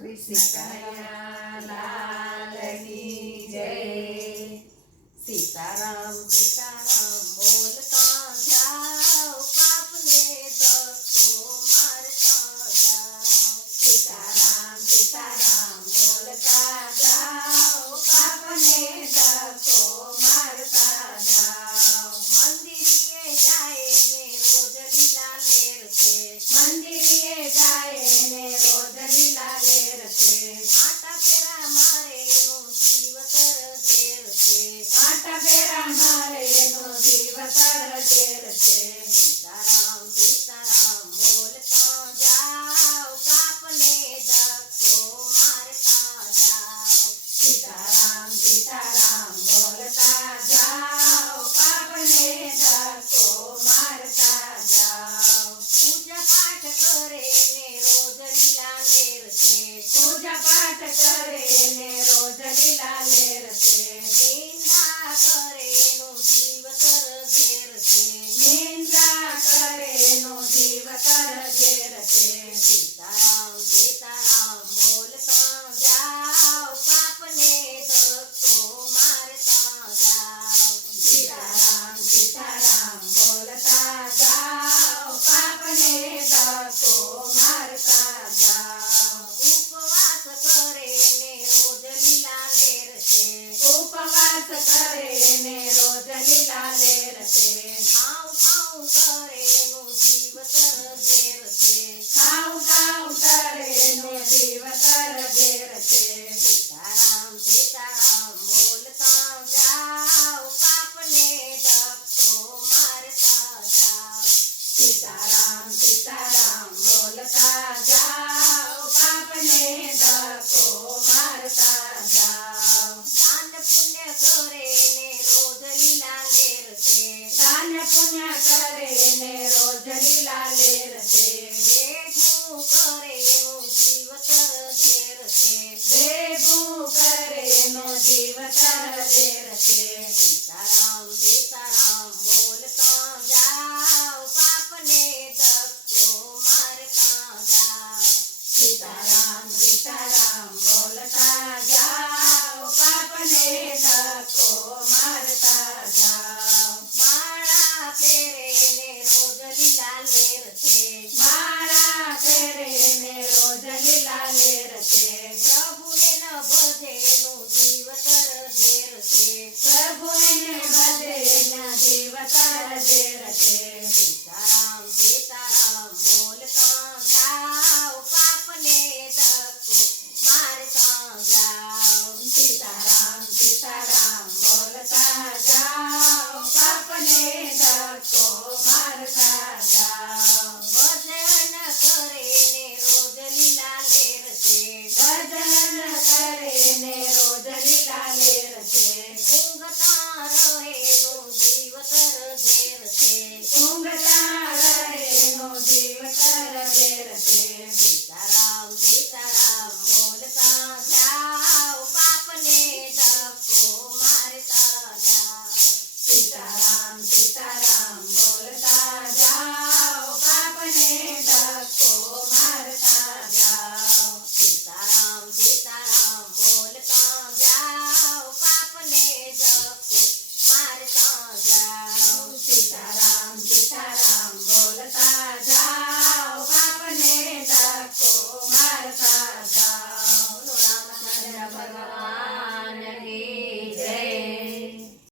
Krishna લાલની Jay Sitaram Sitaram